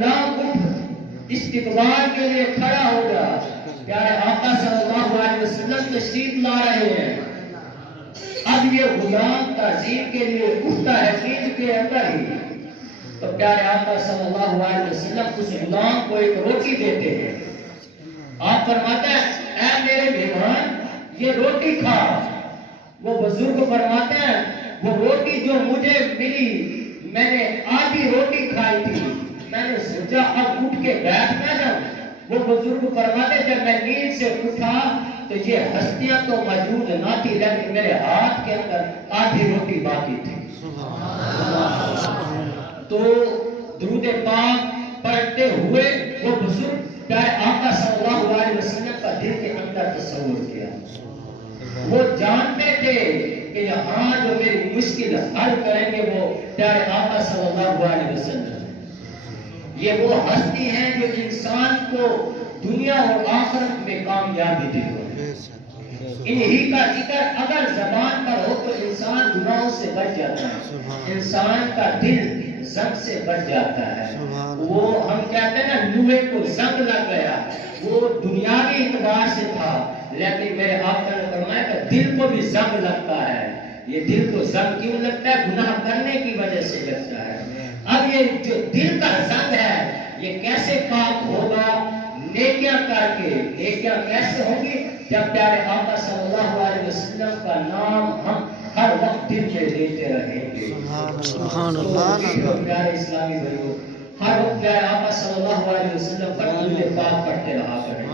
غلام اٹھ استقبال کے لیے کھڑا ہو گیا. پیارے آقا صلی اللہ علیہ وسلم تشریف لا رہے ہیں. اب یہ غلام تعظیم کے لیے اٹھتا ہے نیند کے اندر ہی. تو پیارے آقا صلی اللہ علیہ وسلم اس غلام کو ایک روٹی دیتے ہیں. آپ فرماتے ہیں اے میرے مہمان یہ روٹی کھا. وہ بزرگ فرماتے ہیں وہ روٹی جو مجھے ملی میں نے آدھی روٹی کھائی تھی. میں نے سوچا اب اٹھ کے بیٹھ نہ جاؤں. وہ بزرگ فرماتے جب میں نیند سے اٹھا تو یہ ہستیاں تو موجود نہ تھی لیکن میرے ہاتھ کے اندر آدھی روٹی باقی تھی. تو درود پاک پڑھتے ہوئے وہ بزرگ پیارے آقا صلی اللہ علیہ وسلم کا دل کے اندر تصور کیا. وہ جانتے تھے کہ یہاں جو میری مشکل حل کریں گے وہ پیارے آقا صلی اللہ علیہ وسلم. یہ وہ ہستی ہیں جو انسان کو دنیا اور آخرت میں کامیابی دے. انہی کا ذکر اگر زبان پر ہو تو انسان گناہوں سے بچ جاتا ہے. انسان کا دل زنگ سے بچ جاتا ہے. وہ ہم کہتے ہیں نا لوہے کو زنگ لگ گیا. وہ دنیاوی اعتبار سے تھا لیکن میرے آقا نے فرمایا کہ دل کو بھی زنگ لگتا ہے. یہ دل کو زنگ کیوں لگتا ہے؟ گناہ کرنے کی وجہ سے لگتا ہے. اب یہ جو دل کا زنگ ہے یہ کیسے پاک ہوگا؟ نیکیاں کر کے. نیکیاں کیسے ہوں گی؟ جب پیارے آقا صلی اللہ علیہ وسلم کا نام ہم ہر وقت دل میں لیتے رہیں گے. سبحان اللہ. پیارے اسلامی بھائیوں ہر وقت پیارے آقا صلی اللہ علیہ وسلم پر درود پاک پڑھتے رہا کریں.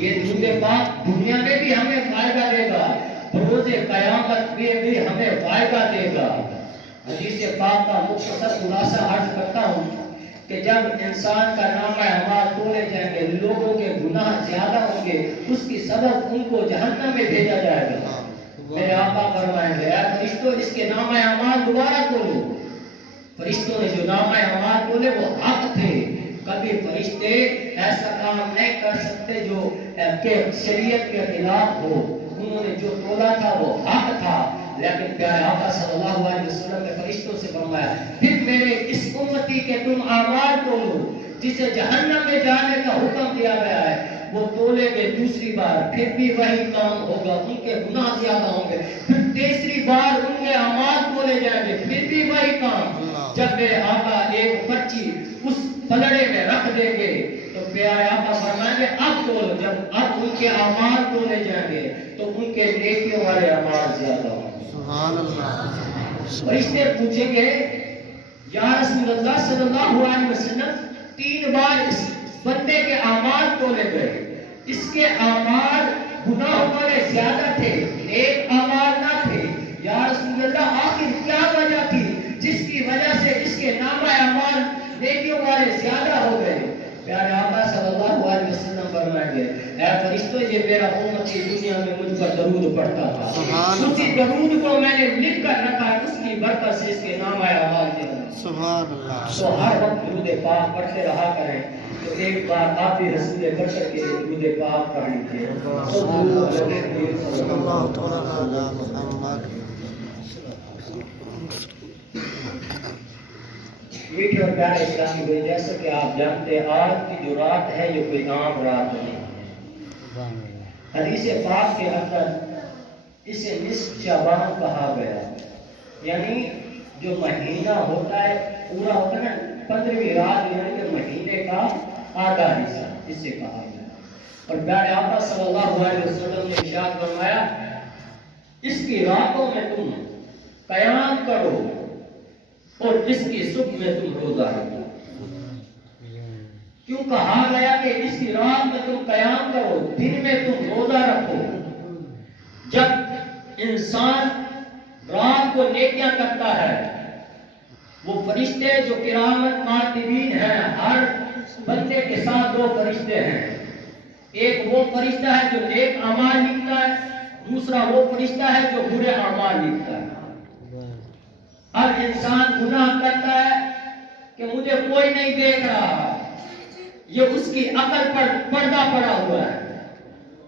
یہ درود پاک دنیا میں بھی ہمیں فائدہ دے گا روز قیامت میں بھی ہمیں فائدہ دے گا. حدیث پاک کا مختصر خلاصہ عرض کرتا ہوں کہ جب انسان کا نام اعمال تولے جائیں گے لوگوں کے گناہ زیادہ ہوں گے اس کی سبب ان کو جہنم میں بھیجا جائے گا. میرے آقا فرمائیں گے اے فرشتوں اس کے نام اعمال دوبارہ تولو. فرشتوں نے جو نام اعمال تولے وہ حق تھے. کبھی فرشتے ایسا کام نہیں کر سکتے جو کہ شریعت کے خلاف ہو. انہوں نے جو تولا تھا وہ حق تھا. لیکن پیارے آقا صلی اللہ علیہ وسلم نے فرشتوں سے فرمایا پھر میرے اس امتی کے تم اعمال تولو. جسے جہنم میں جانے کا حکم دیا گیا ہے وہ تولے گے دوسری بار پھر بھی وہی کام ہوگا. ان کے گناہ زیادہ ہوں گے. پھر تیسری بار ان کے اعمال تولے جائیں گے پھر بھی وہی کام. جب میرے آقا ایک پرچی اس پلڑے میں رکھ دیں گے تو پیارے آقا فرمائیں گے اب تولو. جب اب ان کے اعمال تولے جائیں گے تو ان کے نیکیوں والے اعمال زیادہ ہوں گے. سبحان اللہ. فرشتے پوچھیں گے یا رسول اللہ صلی اللہ علیہ وسلم 3 بار اس بندے کے اعمال تولے گئے. اس کے اعمال گناہوں والے زیادہ تھے نیک اعمال نہ تھے. یا رسول اللہ آخر کیا وجہ تھی جس کی وجہ سے اس کے نامہ اعمال نیکیوں والے زیادہ ہو گئے؟ پیارے آقا صلی اللہ علیہ وسلم فرمائیں گے اے فرشتوں یہ میرا امتی دنیا میں مجھ پر درود پڑھتا تھا. اسی درود کو میں نے لکھ کر رکھا ہے اس کی برکت سے اس کے نام اعمال زیادہ. سبحان اللہ. تو ہر وقت درود پاک پڑھتے رہا کریں. تو ایک بار آپ بھی رسول برکت کے درود پاک پڑھ لیجیے. صلی اللہ تعالی علی محمد. میٹھے اور پیارے اسلامی بھائی جیسا کہ آپ جانتے ہیں آج کی جو رات ہے یہ کوئی عام رات نہیں. حدیث پاک کے اندر اسے نصف شعبان کہا گیا. یعنی جو مہینہ ہوتا ہے پورا ہوتا ہے نا 15ویں رات یعنی کہ مہینے کا آدھا حصہ اسے کہا گیا. اور پیارے آقا صلی اللہ علیہ وسلم نے ارشاد فرمایا اس کی راتوں میں تم قیام کرو اور اس کی صبح میں تم روزہ رکھو. کیوں کہا گیا کہ اس کی رات میں تم قیام کرو دن میں تم روزہ رکھو؟ جب انسان رات کو نیکیاں کرتا ہے وہ فرشتے جو کرامت کاتبین ہیں ہر بندے کے ساتھ 2 فرشتے ہیں. ایک وہ فرشتہ ہے جو نیک اعمال لکھتا ہے دوسرا وہ فرشتہ ہے جو برے اعمال لکھتا ہے. ہر انسان گناہ کرتا ہے کہ مجھے کوئی نہیں دیکھ رہا یہ اس کی عقل پر پردہ پڑا ہوا ہے.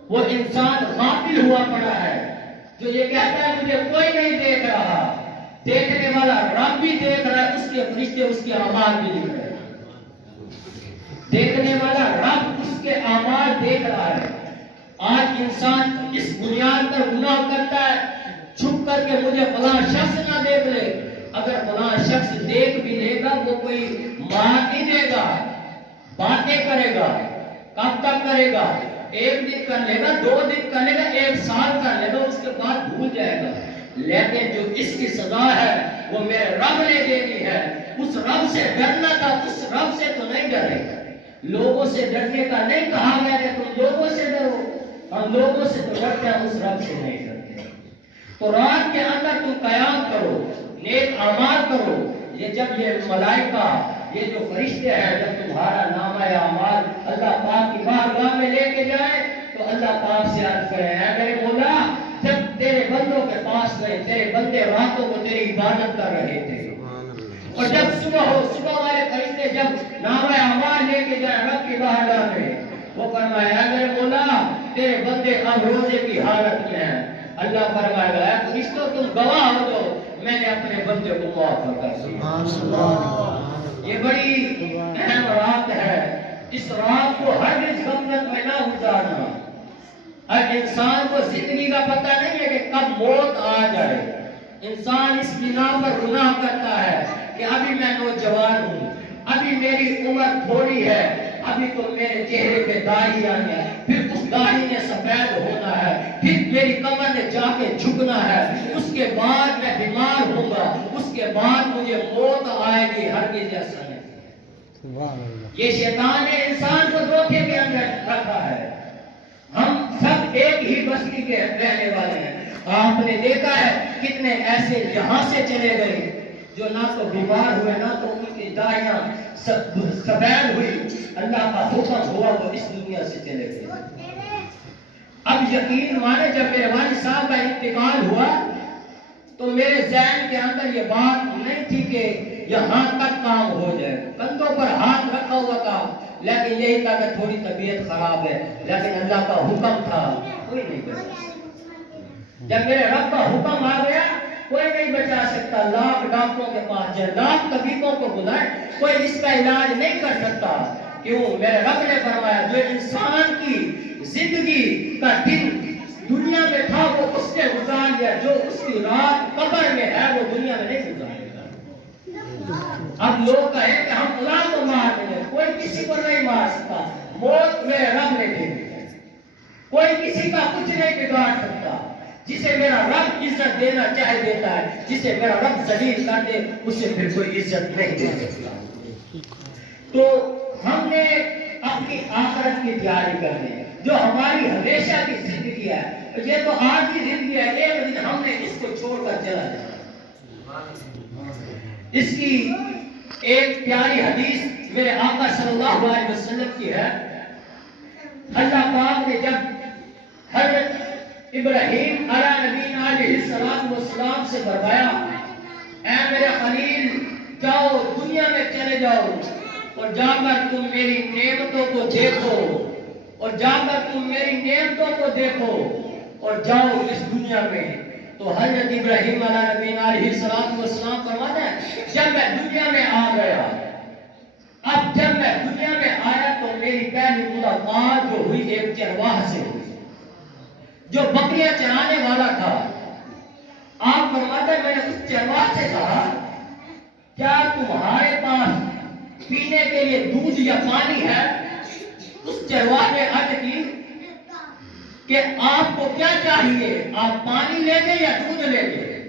وہ انسان غافل ہوا پڑا ہے جو یہ کہتا ہے مجھے کوئی نہیں دیکھ رہا. دیکھنے والا رب بھی دیکھ رہا ہے اس کے فرشتے اس کے اعمال بھی لکھ رہے ہیں. دینے والا رب اس کے اعمال دیکھ رہا ہے. آج انسان اس بنیاد پر گناہ کرتا ہے چھپ کر کے مجھے فلاں شخص نہ دیکھ لے. اگر فلاں شخص دیکھ بھی لے گا وہ کوئی مار نہیں دے گا, باتیں کرے گا. کب تک کرے گا؟ ایک دن کر لے گا, 2 دن کر لے گا, 1 سال کر لے گا, اس کے بعد بھول جائے گا. لیکن جو اس کی سزا ہے وہ میرے رب نے دینی ہے. اس رب سے ڈرنا تھا, اس رب سے تو نہیں ڈرے. لوگوں سے ڈرنے کا نہیں کہا گیا کہ تم لوگوں سے ڈرو. ہم لوگوں سے تو ڈرتے ہیں, اس رب سے نہیں ڈرتے. تو رات کے اندر تم قیام کرو, نیک اعمال کرو. یہ جب یہ ملائکہ, یہ جو فرشتے ہیں, جب تمہارا نامہ اعمال اللہ پاک کی بارگاہ میں لے کے جائے تو اللہ پاک سے عرض کریں, اے میرے مولا, جب تیرے بندوں کے پاس گئے, تیرے بندے راتوں کو تیری عبادت کر رہے تھے, اور جب صبح ہو, صبح والے فرشتے جب نامہ اعمال لے کے جائیں رب کی بارگاہ میں, وہ فرمایا, اے میرے مولا, تیرے بندے اب روزے کی حالت میں ہیں. اللہ فرمائے گا, اے فرشتوں تم گواہ ہو دو, میں نے اپنے بندے کو معاف کر دیا. یہ بڑی اہم رات ہے. اس رات کو ہرگز غفلت میں نہ گزارنا. ہر انسان کو زندگی کا پتہ نہیں ہے کہ کب موت آ جائے. انسان اس بنا پر گناہ کرتا ہے کہ ابھی میں نوجوان ہوں, ابھی میری عمر تھوڑی ہے, ابھی تو میرے چہرے پہ داڑھی آنی ہے, پھر اس داڑھی نے سفید ہونا ہے, پھر میری کمر نے جا کے جھکنا ہے, اس کے بعد میں بیمار ہوں گا, اس کے بعد مجھے موت آئے گی. ہرگز ایسا نہیں. یہ شیطان نے انسان کو دھوکے کے اندر رکھا ہے. ہم سب ایک ہی بستی کے رہنے والے ہیں. آپ نے دیکھا ہے کتنے ایسے یہاں سے چلے گئے جو نہ تو بیمار ہوئے, نہ تو ان کی داڑھیاں سفید ہوئی. اللہ کا حکم ہوا وہ اس دنیا سے چلے گئے. اب یقین مانے, جب میرے والد صاحب کا انتقال ہوا تو میرے ذہن کے اندر یہ بات نہیں تھی کہ یہاں تک کام ہو جائے. کندھوں پر ہاتھ رکھا ہوا تھا, لیکن یہی تھا کہ تھوڑی طبیعت خراب ہے, لیکن اللہ کا حکم تھا, کوئی نہیں بچا سکتا. جب میرے رب کا حکم آ گیا کوئی نہیں بچا سکتا. لاکھ ڈاکٹروں کے پاس جائے, لاکھ طبیبوں کو بلائے, کوئی اس کا علاج نہیں کر سکتا. کیوں؟ میرے رب نے فرمایا جو انسان کی زندگی کا دن دنیا میں تھا وہ اس نے گزار لیا, جو اس کی رات قبر میں ہے وہ دنیا میں نہیں گزارے گا. اب لوگ کہیں کہ ہم فلاں کو مار دیں گے, کوئی کسی کو نہیں مار سکتا. موت میرے رب نے دے دی ہے, کوئی کسی کا کچھ نہیں بگاڑ سکتا. جسے میرا رب عزت دینا چاہے دیتا ہے, جسے میرا رب ذلیل کر دے اسے پھر کوئی عزت نہیں دے سکتا. تو ہم نے اپنی آخرت کی تیاری کرنی ہے, جو ہماری ہمیشہ کی زندگی ہے. یہ تو آج کی زندگی ہے, ایک دن ہم نے اس کو چھوڑ کر چلا جانا. اس کی ایک پیاری حدیث میرے آقا صلی اللہ علیہ وسلم کی ہے. اللہ پاک نے جب حضرت ابراہیم علیہ نبینا علیہ السلام سے فرمایا, اے میرے خلیل, جاؤ دنیا میں چلے جاؤ اور جا کر تم میری نعمتوں کو دیکھو, اور جا کر تم میری نعمتوں کو دیکھو اور جاؤ اس دنیا میں. تو حضرت ابراہیم علیہ نبینا علیہ السلام فرماتے ہیں, جب میں دنیا میں آ گیا, اب جب میں دنیا میں آیا تو میری پہلی ملاقات جو ہوئی ایک چرواہ سے ہوئی جو بکریاں چرانے والا تھا. آپ فرماتے ہیں میں نے اس چرواہ سے کہا, کیا تمہارے پاس پینے کے لیے دودھ یا پانی ہے؟ اس چرواہ نے عرض کی کہ آپ کو کیا چاہیے, آپ پانی لیں گے یا دودھ لیں گے؟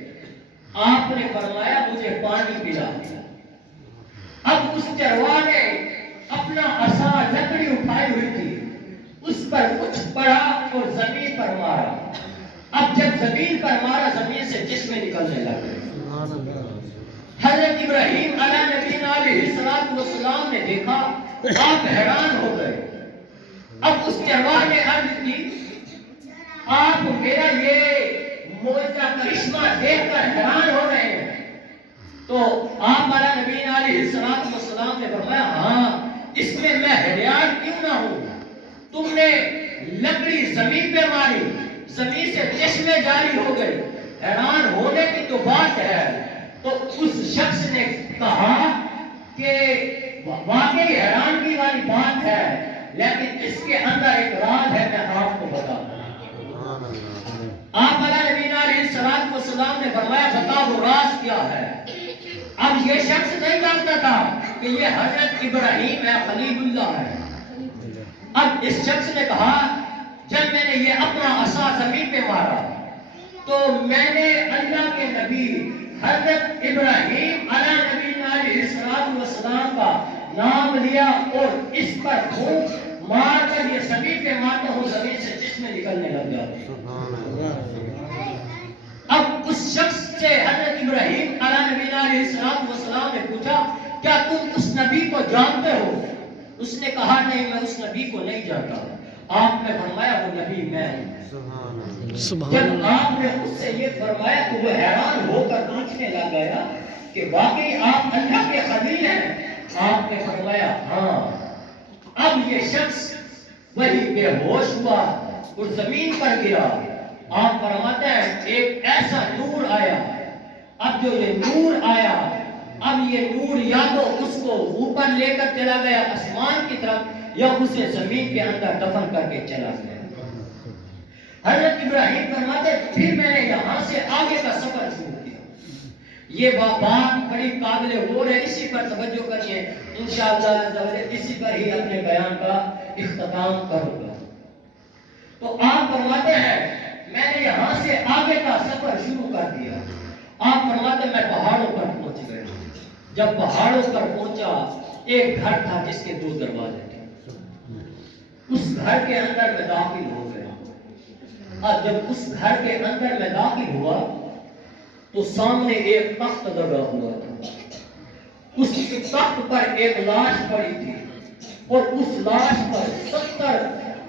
آپ نے فرمایا مجھے پانی پلا. اب اس چرواہ نے اپنا عصا لکڑی اٹھائی ہوئی تھی, اس پر کچھ پڑا اور زمین پر مارا. اب جب زمین پر مارا زمین سے چشمے نکلنے لگے. حضرت ابراہیم علیہ نبینا علیہ السلام نے دیکھا, آپ حیران ہو گئے. اب اس چرواہ نے عرض کی, آپ میرا یہ معجزہ کرشمہ دیکھ کر حیران ہو رہے ہیں. تو آپ علیہ نبینا علیہ السلام نے فرمایا, ہاں اس میں میں حیران کیوں نہ ہوں. تم نے لکڑی زمین پہ ماری, زمین سے چشمے جاری ہو گئے, حیران ہونے کی تو بات ہے. تو اس شخص نے کہا کہ واقعی حیرانگی والی بات ہے لیکن اس کے اندر ایک راز ہے، میں آپ کو بتاتا ہوں۔ آپ نبی علیہ السلام نے فرمایا بتاؤ وہ راز کیا ہے۔ اب یہ شخص نہیں جانتا تھا کہ یہ حضرت ابراہیم ہے، خلیل اللہ ہے۔ اب اس شخص نے کہا جب میں نے یہ اپنا عصا زمین پہ مارا تو میں نے اللہ کے نبی حضرت ابراہیم علیہ السلام کا نام لیا اور اس پر پھونک مار کر یہ زمین پہ مارتا ہوں، زمین سے چشمے نکلنے لگ جاتے۔ اب اس شخص سے حضرت ابراہیم علیہ السلام نے پوچھا کیا تم اس نبی کو جانتے ہو؟ اس نے کہا نہیں میں اس نبی کو نہیں جانتا۔ آپ نے فرمایا وہ نبی میں ہوں۔ جب آپ نے اس سے یہ فرمایا تو وہ حیران ہو کر پوچھنے لگ گیا کہ واقعی آپ اللہ کے خلیل ہیں؟ آپ نے فرمایا ہاں۔ اب یہ شخص وہی بے ہوش ہوا اور زمین پر گرا۔ آپ فرماتے ہیں ایک ایسا نور آیا۔ اب جو یہ نور آیا، اب یہ نور یا تو اس کو اوپر لے کر چلا گیا آسمان کی طرف یا اسے زمین کے اندر دفن کر کے چلا گیا۔ حضرت ابراہیم فرماتے پھر میں نے یہاں سے آگے کا سفر شروع کیا۔ یہ بات بڑی قابل غور ہے، اسی پر توجہ کریے، انشاءاللہ اسی پر ہی اپنے بیان کا اختتام کروں گا۔ تو آپ فرماتے ہیں میں نے یہاں سے آگے کا سفر شروع کر دیا۔ آپ فرماتے میں پہاڑوں پر پہنچ گیا۔ جب پہاڑوں پر پہنچا ایک گھر تھا جس کے 2 دروازے تھے۔ اس گھر کے اندر میں داخل ہو گیا۔ اب جب اس گھر کے اندر میں داخل ہوا تو سامنے ایک تخت لگا ہوا تھا۔ اس تخت پر ایک لاش پڑی تھی اور اس لاش پر 70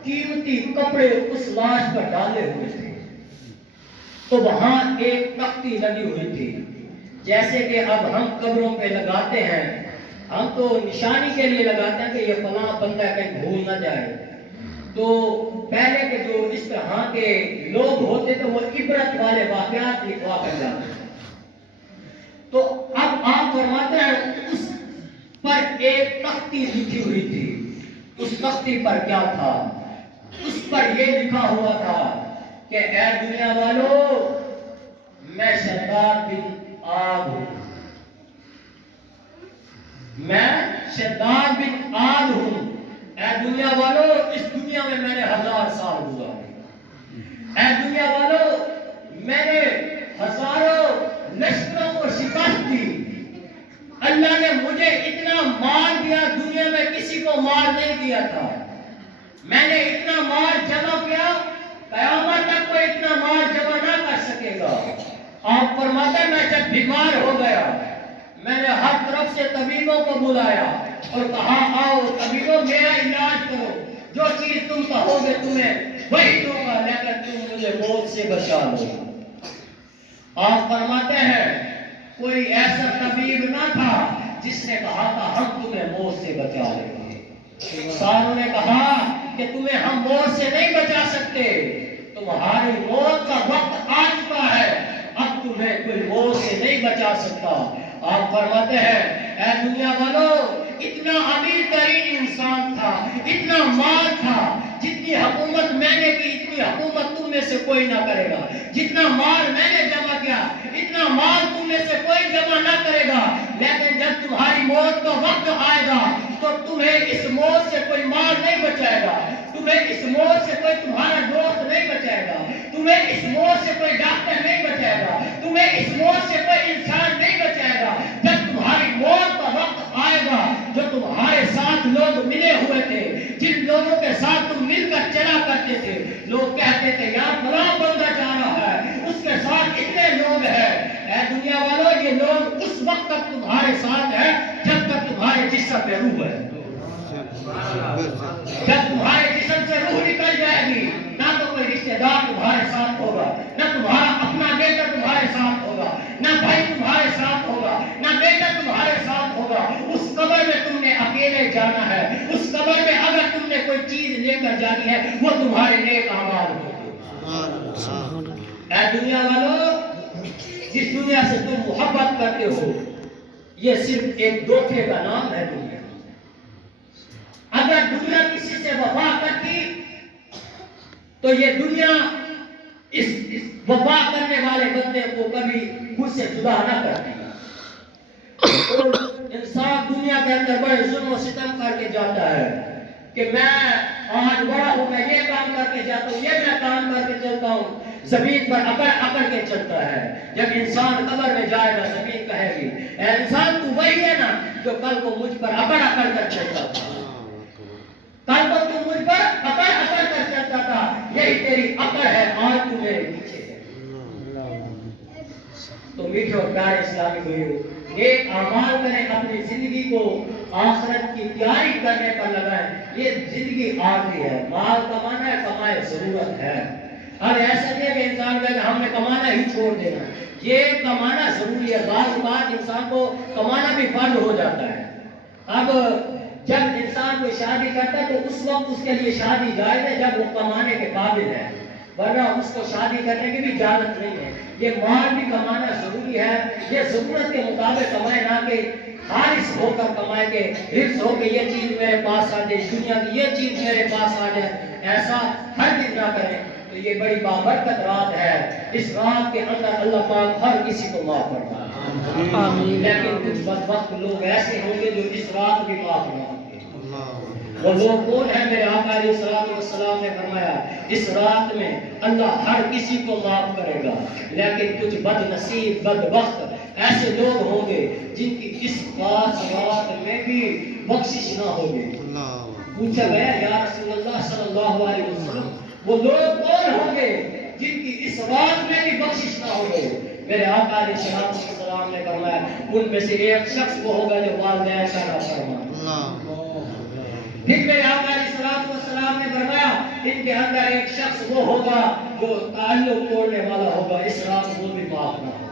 قیمتی کپڑے اس لاش پر ڈالے ہوئے تھے۔ تو وہاں ایک تختی لگی ہوئی تھی، جیسے کہ اب ہم قبروں پہ لگاتے ہیں، ہم تو نشانی کے لیے لگاتے ہیں کہ یہ فلاں بندہ کہیں بھول نہ جائے۔ تو پہلے کے جو اس طرح کے لوگ ہوتے تھے وہ عبرت والے واقعات لکھوا کر جاتے ہیں۔ تو اب آپ فرماتے ہیں اس پر ایک تختی لکھی ہوئی تھی۔ اس تختی پر کیا تھا؟ اس پر یہ لکھا ہوا تھا کہ اے دنیا والو میں شداد بن عاد ہوں، میں شداد بن عاد ہوں۔ اے دنیا والو اس دنیا میں میں نے 1000 سال گزارے۔ اے دنیا والو میں نے ہزاروں لشکروں کو شکست دی۔ اللہ نے مجھے اتنا مال دیا، دنیا میں کسی کو مال نہیں دیا تھا۔ میں نے اتنا مال جمع کیا، قیامت تک کوئی اتنا مال جمع نہ کر سکے گا۔ آپ فرماتے ہیں میں جب بیمار ہو گیا میں نے ہر طرف سے طبیبوں کو بلایا اور کہا آؤ طبیبوں میرا علاج کرو، جو چیز تم کہو گے تمہیں وہی دوں گا، لیکن تم مجھے موت سے بچا لو۔ آپ فرماتے ہیں کوئی ایسا طبیب نہ تھا جس نے کہا تھا ہم تمہیں موت سے بچا لیں گے۔ ساروں نے کہا کہ تمہیں ہم موت سے نہیں بچا سکتے، تمہاری موت کا وقت آ چکا ہے، اب تمہیں کوئی موت سے نہیں بچا سکتا۔ آپ فرماتے ہیں اے دنیا والو اتنا امیر ترین انسان تھا، اتنا مال تھا، جتنی حکومت میں نے کی اتنی حکومت تم میں سے کوئی نہ کرے گا، جتنا مال میں نے جمع کیا اتنا مال تم میں سے کوئی جمع نہ کرے گا، لیکن جب تمہاری موت کا وقت آئے گا تو تمہیں اس موت سے کوئی مال نہیں بچائے گا، تمہیں اس موت سے کوئی تمہارا دوست نہیں بچائے گا، تمہیں اس موت سے کوئی ڈاکٹر نہیں بچائے گا، تمہیں اس موت سے کوئی انسان نہیں بچائے گا۔ جب تمہاری موت کا وقت آئے گا جو تمہارے ساتھ لوگ ملے ہوئے تھے، جن لوگوں کے ساتھ تم مل کر چلا کرتے تھے، لوگ کہتے تھے یار فلاں بندہ جا رہا ہے اس کے ساتھ اتنے لوگ ہیں، اے دنیا والوں یہ لوگ اس وقت تک تمہارے ساتھ ہیں جب تک تمہارے جسم میں روح ہے۔ جب تمہارے جسم سے روح نکل جائے گی نہ تو کوئی رشتہ دار تمہارے ساتھ ہوگا، نہ تمہارا اپنا بیٹا تمہارے ساتھ ہوگا، نہ بھائی تمہارے ساتھ ہوگا، نہ بیٹا تمہارے ساتھ ہوگا۔ اس قبر میں تم نے اکیلے جانا ہے، اس قبر میں اگر تم نے کوئی چیز لے کر جانی ہے وہ تمہارے نیک اعمال ہوگی۔ اے دنیا والوں جس دنیا سے تم محبت کرتے ہو یہ صرف ایک دھوکے کا نام ہے۔ دنیا اگر دنیا کسی سے تو یہ دنیا اس وفا کرنے والے بندے کو کبھی خود سے جدا نہ کرتی. انسان دنیا کے اندر بڑے ظلم و ستم کر کے جاتا ہے کہ میں آج بڑا ہوں, میں یہ کام کر کے جاتا ہوں, یہ میں کام کر کے چلتا ہوں. زمین پر اکڑ اکڑ کے چلتا ہے. جب انسان قبر میں جائے گا زمین کہے گی اے انسان تو وہی ہے نا جو کل کو مجھ پر اکڑ اکڑ کر چلتا تھا, کل کو تو مجھ پر اکڑ اکڑ کر چلتا تھا, یہی تیری اکڑ ہے, آج تو میرے پیچھے ہے. تو میٹھے اور پیارے اسلامی بھائیوں, ایک اعمال کریں, اپنی زندگی کو آخرت کی تیاری کرنے پر لگائیں. یہ زندگی آخری ہے, مال کمانا ہے, کمائے ضرورت ہے. اب ایسا نہیں ہے کہ انسان کہے کہ ہم نے کمانا ہی چھوڑ دینا, یہ کمانا ضروری ہے. بعض اوقات انسان کو کمانا بھی فرض ہو جاتا ہے. اب جب انسان کو شادی کرتا ہے تو اس وقت اس کے لیے شادی جائز ہے جب وہ کمانے کے قابل ہے, ورنہ اس کو شادی کرنے کی بھی اجازت نہیں ہے. یہ مال بھی کمانا ضروری ہے, یہ ضرورت کے مطابق کمائے, نہ کہ خالص ہو کر کمائے کہ حفظ ہو کہ یہ چیز میرے پاس آ جائے, دنیا کی یہ چیز میرے پاس آ جائے. ایسا ہر دن نہ کریں. تو یہ بڑی بابرکت رات ہے. اس رات کے اندر اللہ پاک ہر کسی کو معاف فرمائے. لیکن کچھ بدبخت لوگ ایسے ہوں گے جو اس رات بھی معاف نہ ہوں گے. وہ لوگ کون ہیں؟ میرے آقا علیہ السلام نے فرمایا اس رات میں اللہ ہر کسی کو معاف کرے گا, لیکن کچھ بد نصیب بدبخت ایسے لوگ ہوں گے جن کی اس خاص رات میں بھی بخشش نہ ہوگی. پوچھا گیا یا رسول اللہ صلی اللہ علیہ وسلم وہ لوگ کون ہوں گے جن کی اس رات میں بھی بخشش نہ ہوگی؟ میرے آقا علیہ السلام نے فرمایا ان میں سے ایک شخص وہ ہوگا جو والدین کا نافرمان. پھر میرے آقا علیہ السلام نے فرمایا ان کے اندر ایک شخص وہ ہوگا جو تعلق توڑنے والا ہوگا, اس رات وہ بھی معاف نہ ہوگا.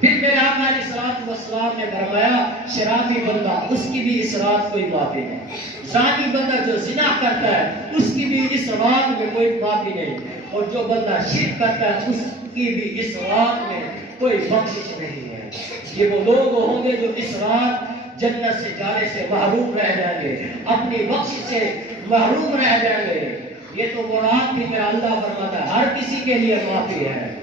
پھر میرے آقا علیہ السلام نے فرمایا شرابی بندہ اس کی بھی اس رات کوئی معافی نہیں, زانی بندہ جو زنا کرتا ہے اس کی بھی اس رات میں کوئی معافی نہیں, اور جو بندہ شرک کرتا ہے اس کی بھی اس رات میں کوئی بخشش نہیں ہے. یہ وہ لوگ ہوں گے جو اس رات جنت سے جانے سے محروم رہ جائیں گے, اپنی بخشش سے محروم رہ جائیں گے. یہ تو وہ رات بھی میرا اللہ فرماتا ہے ہر کسی کے لیے معافی ہے,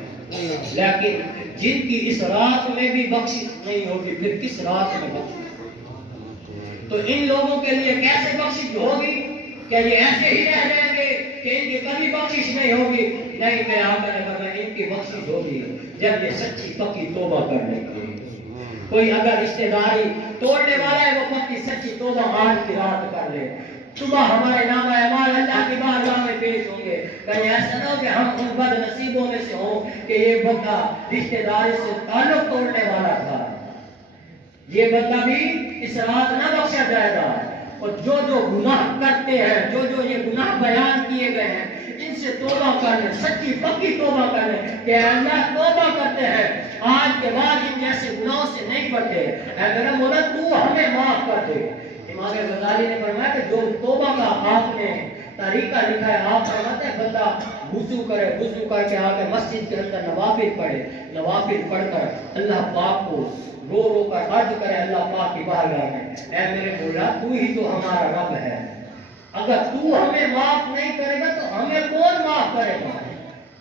لیکن جن کی اس رات میں بھی بخشش نہیں ہوگی پھر کس رات میں بخشش؟ تو ان لوگوں کے لیے کیسے بخشش ہوگی؟ کیا یہ ایسے ہی رہ جائیں گے کہ ان کی کبھی بخشش نہیں ہوگی؟ نہیں, میں آقا نے فرمایا ان کی بخشش ہوگی جب یہ سچی پکی توبہ کر لیں گے. کوئی اگر رشتہ داری توڑنے والا ہے وہ پکی سچی توبہ آج کی رات کر لے, صبح ہمارے نام اعمال اللہ کی بارگاہ میں پیش ہوں گے. کہیں ایسا نہ ہو کہ ہم ان بد نصیبوں میں سے ہوں کہ یہ بندہ رشتہ داری سے تعلق توڑنے والا تھا, یہ بندہ بھی اس رات نہ بخشا جائے گا. اور جو گناہ کرتے ہیں, جو یہ گناہ بیان کیے گئے ہیں, ان سے توبہ کر لیں, سچی پکی توبہ کر لیں کہ اللہ توبہ کرتے ہیں آج کے بعد ان جیسے گناہوں سے نہیں بڑھتے, اے میرا مولا تو ہمیں معاف کر دے. امام غزالی نے فرمایا کہ جو توبہ کا آپ نے طریقہ لکھا ہے, آپ فرماتے ہیں بندہ وضو کرے, وضو کر کے آ کے مسجد کے اندر نوافل پڑھے, نوافل پڑھ کر اللہ پاک کو رو رو کر عرض کرے اللہ پاک کی بارگاہ میں اے میرے مولا تو ہی تو ہمارا رب ہے, اگر تو ہمیں معاف نہیں کرے گا تو ہمیں کون معاف کرے گا؟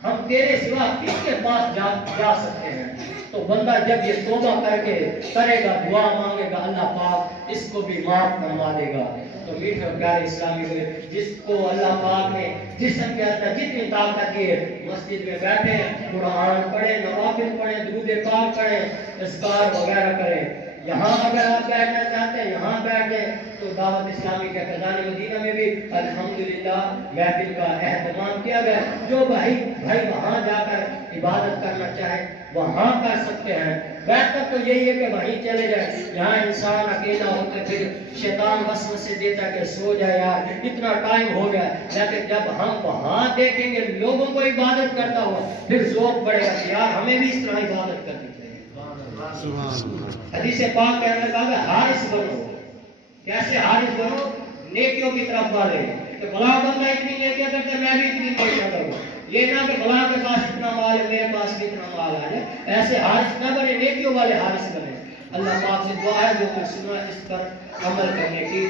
ہم تیرے سوا کس کے پاس جا سکتے ہیں؟ تو بندہ جب یہ توبہ کر کے کرے گا, دعا مانگے گا, اللہ پاک اس کو بھی معاف فرما دے گا. تو میٹھے اور پیارے اسلامی ہوئے جس کو اللہ پاک نے جسم کے اندر جتنی طاقت دی ہے مسجد میں بیٹھے قرآن پڑھیں, نوافل پڑھیں, درود پاک پڑھیں, اذکار وغیرہ کریں. یہاں اگر آپ بیٹھنا چاہتے ہیں یہاں بیٹھیں. تو دعوت اسلامی کے فیضان مدینہ میں بھی الحمدللہ محفل کا اہتمام کیا گیا. جو بھائی وہاں جا کر عبادت کرنا چاہے وہاں کر سکتے ہیں. بہتر تو یہی ہے کہ وہیں چلے جائیں. یہاں انسان اکیلا ہوتے پھر شیطان وسوسے دیتا کہ سو جائے یار اتنا ٹائم ہو گیا, لیکن جب ہم وہاں دیکھیں گے لوگوں کو عبادت کرتا ہوا پھر ذوق بڑھے گا کہ یار ہمیں بھی اس طرح عبادت کرنی چاہیے. حدیث پاک کے اندر کہا کہ حارث بنو. کیسے حارث بنو؟ نیکیوں کی طرف بڑھے کہ بھلا بندہ اتنی نیکیاں کرتے میں بھی اتنی نیکیاں کروں. یہ نہ کہ بھلا کے پاس اتنا مال ہے میرے پاس بھی اتنا مال آ جائے. ایسے حارث نہ بنے, نیکیوں والے حارث بنے. اللہ پاک سے دعا ہے جو کچھ سنا اس پر عمل کرنے کی